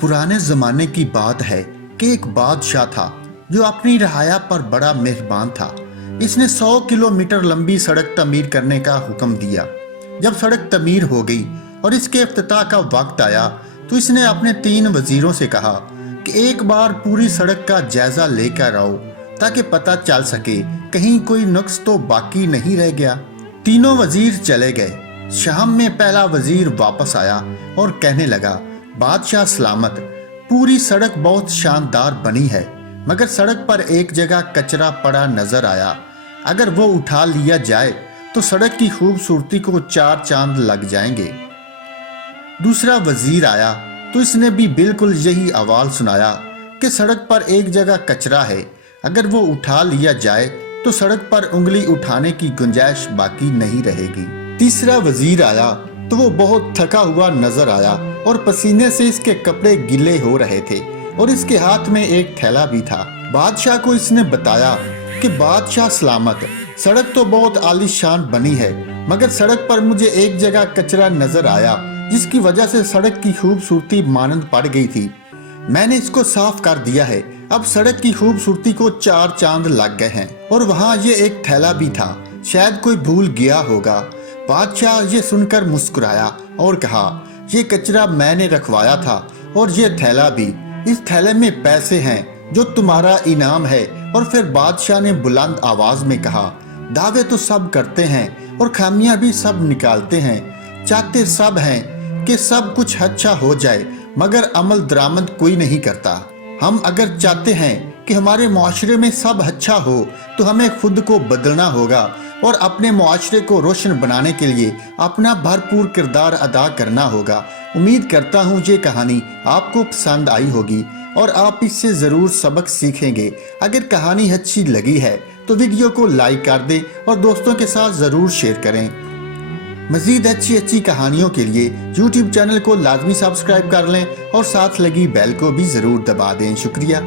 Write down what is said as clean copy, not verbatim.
पुराने ज़माने की बात है कि एक बादशाह था जो अपनी रहाया पर बड़ा मेहरबान था। इसने 100 किलोमीटर लंबी सड़क तमीर करने का हुक्म दिया। जब सड़क तमीर हो गई और इसके इफ्तिताह का वक्त आया तो इसने अपने 3 वजीरों से कहा कि एक बार पूरी सड़क का जायजा लेकर आओ ताकि पता चल सके कहीं कोई नुक्स तो बाकी नहीं रह गया। तीनों वजीर चले गए। शाम में पहला वजीर वापस आया और कहने लगा, बादशाह सलामत, पूरी सड़क बहुत शानदार बनी है, मगर सड़क पर एक जगह कचरा पड़ा नजर आया। अगर वो उठा लिया जाए तो सड़क की खूबसूरती को 4 चांद लग जाएंगे। दूसरा वजीर आया तो इसने भी बिल्कुल यही अहवाल सुनाया कि सड़क पर एक जगह कचरा है, अगर वो उठा लिया जाए तो सड़क पर उंगली उठाने की गुंजाइश बाकी नहीं रहेगी। तीसरा वजीर आया तो वो बहुत थका हुआ नजर आया और पसीने से इसके कपड़े गीले हो रहे थे और इसके हाथ में एक थैला भी था। बादशाह को इसने बताया कि बादशाह सलामत, सड़क तो बहुत आलीशान बनी है, मगर सड़क पर मुझे एक जगह कचरा नजर आया जिसकी वजह से सड़क की खूबसूरती मानंद पड़ गई थी। मैंने इसको साफ कर दिया है, अब सड़क की खूबसूरती को 4 चांद लग गए हैं। और वहाँ ये एक थैला भी था, शायद कोई भूल गया होगा। बादशाह ये सुनकर मुस्कुराया और कहा, ये कचरा मैंने रखवाया था और ये थैला भी। इस थैले में पैसे हैं जो तुम्हारा इनाम है। और फिर बादशाह ने बुलंद आवाज में कहा, दावे तो सब करते हैं और खामियां भी सब निकालते हैं, चाहते सब हैं कि सब कुछ अच्छा हो जाए, मगर अमल दरामद कोई नहीं करता। हम अगर चाहते हैं कि हमारे मुआशरे में सब अच्छा हो तो हमें खुद को बदलना होगा और अपने मुआशरे को रोशन बनाने के लिए अपना भरपूर किरदार अदा करना होगा। उम्मीद करता हूँ ये कहानी आपको पसंद आई होगी और आप इससे ज़रूर सबक सीखेंगे। अगर कहानी अच्छी लगी है तो वीडियो को लाइक कर दें और दोस्तों के साथ ज़रूर शेयर करें। मज़ीद अच्छी कहानियों के लिए YouTube चैनल को लाजमी सब्सक्राइब कर लें और साथ लगी बेल को भी ज़रूर दबा दें। शुक्रिया।